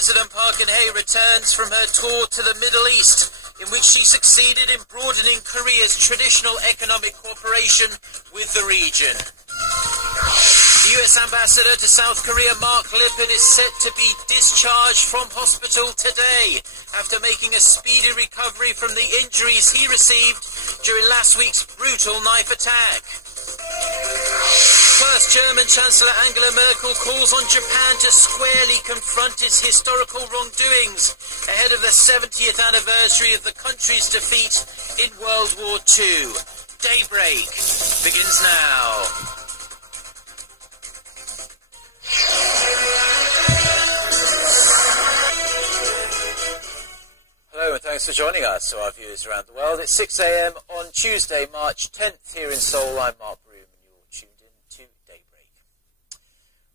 President Park Geun-hye returns from her tour to the Middle East, in which she succeeded in broadening Korea's traditional economic cooperation with the region. The U.S. ambassador to South Korea, Mark Lippert, is set to be discharged from hospital today after making a speedy recovery from the injuries he received during last week's brutal knife attack. First, German Chancellor Angela Merkel calls on Japan to squarely confront its historical wrongdoings ahead of the 70th anniversary of the country's defeat in World War II. Daybreak begins now. Hello and thanks for joining us, to our viewers around the world. It's 6 a.m. on Tuesday, March 10th here in Seoul. I'm Mark Broom and you're tuned in to Daybreak.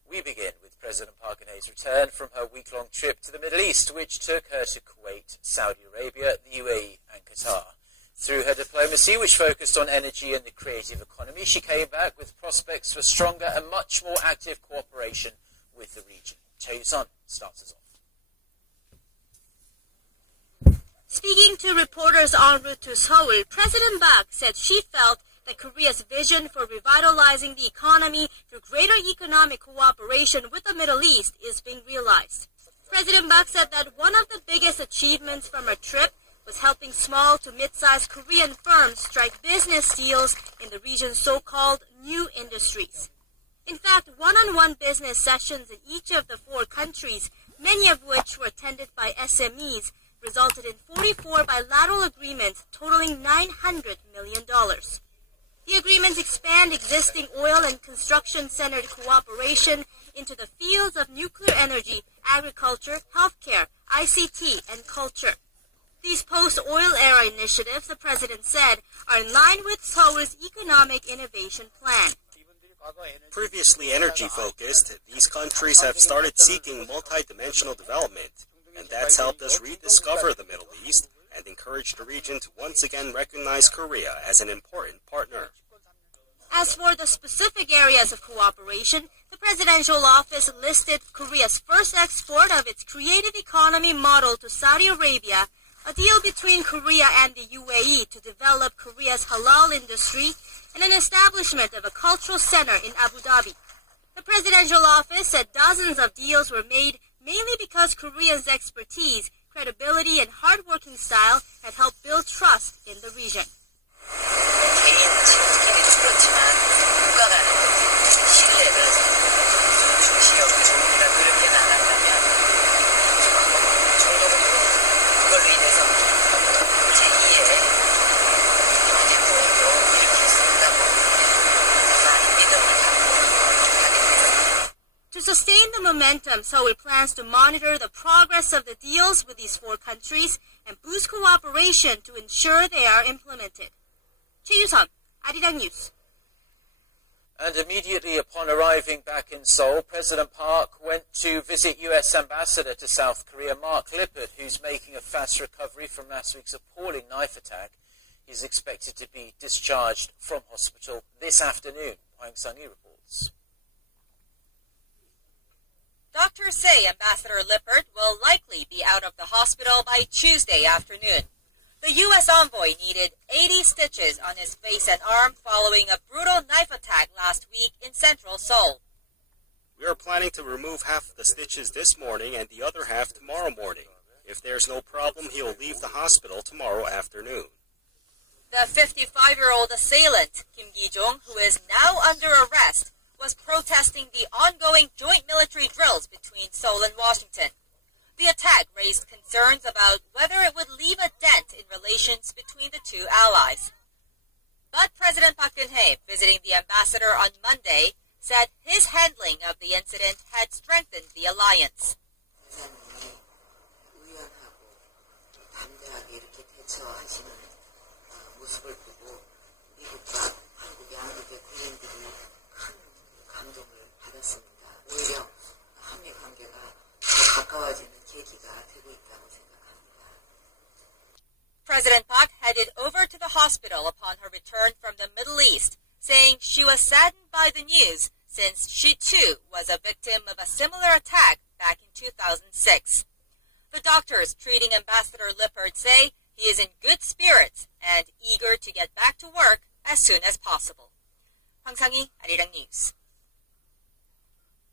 We begin with President Park Geun-hye's return from her week-long trip to the Middle East, which took her to Kuwait, Saudi Arabia, the UAE and Qatar. Through her diplomacy, which focused on energy and the creative economy, she came back with prospects for stronger and much more active cooperation with the region. Chae Yu-sun starts us off. Speaking to reporters en route to Seoul, President Park said she felt that Korea's vision for revitalizing the economy through greater economic cooperation with the Middle East is being realized. President Park said that one of the biggest achievements from her trip was helping small to mid-sized Korean firms strike business deals in the region's so-called new industries. In fact, one-on-one business sessions in each of the 4 countries, many of which were attended by SMEs, resulted in 44 bilateral agreements totaling $900 million. The agreements expand existing oil and construction-centered cooperation into the fields of nuclear energy, agriculture, healthcare, ICT, and culture. These post-oil era initiatives, the president said, are in line with Seoul's economic innovation plan. Previously energy-focused, these countries have started seeking multi-dimensional development, and that's helped us rediscover the Middle East and encourage the region to once again recognize Korea as an important partner. As for the specific areas of cooperation, the presidential office listed Korea's first export of its creative economy model to Saudi Arabia, a deal between Korea and the UAE to develop Korea's halal industry, and an establishment of a cultural center in Abu Dhabi. The presidential office said dozens of deals were made mainly because Koreans' expertise, credibility, and hard-working style had helped build trust in the region. To sustain the momentum, Seoul plans to monitor the progress of the deals with these 4 countries and boost cooperation to ensure they are implemented. Chae Yu-sun, Arirang News. And immediately upon arriving back in Seoul, President Park went to visit U.S. Ambassador to South Korea, Mark Lippert, who's making a fast recovery from last week's appalling knife attack. He's expected to be discharged from hospital this afternoon. Hwang Sang-hee reports. Doctors say Ambassador Lippert will likely be out of the hospital by Tuesday afternoon. The U.S. envoy needed 80 stitches on his face and arm following a brutal knife attack last week in central Seoul. We are planning to remove half of the stitches this morning and the other half tomorrow morning. If there's no problem, he will leave the hospital tomorrow afternoon. The 55-year-old assailant, Kim Gi-jong, who is now under arrest, was protesting the ongoing joint military drills between Seoul and Washington. The attack raised concerns about whether it would leave a dent in relations between the 2 allies. But President Park Geun-hye, visiting the ambassador on Monday, said his handling of the incident had strengthened the alliance. President Park headed over to the hospital upon her return from the Middle East, saying she was saddened by the news since she too was a victim of a similar attack back in 2006. The doctors treating Ambassador Lippert say he is in good spirits and eager to get back to work as soon as possible. 황상희, 아리랑 뉴스.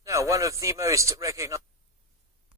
Now, one of the most recognized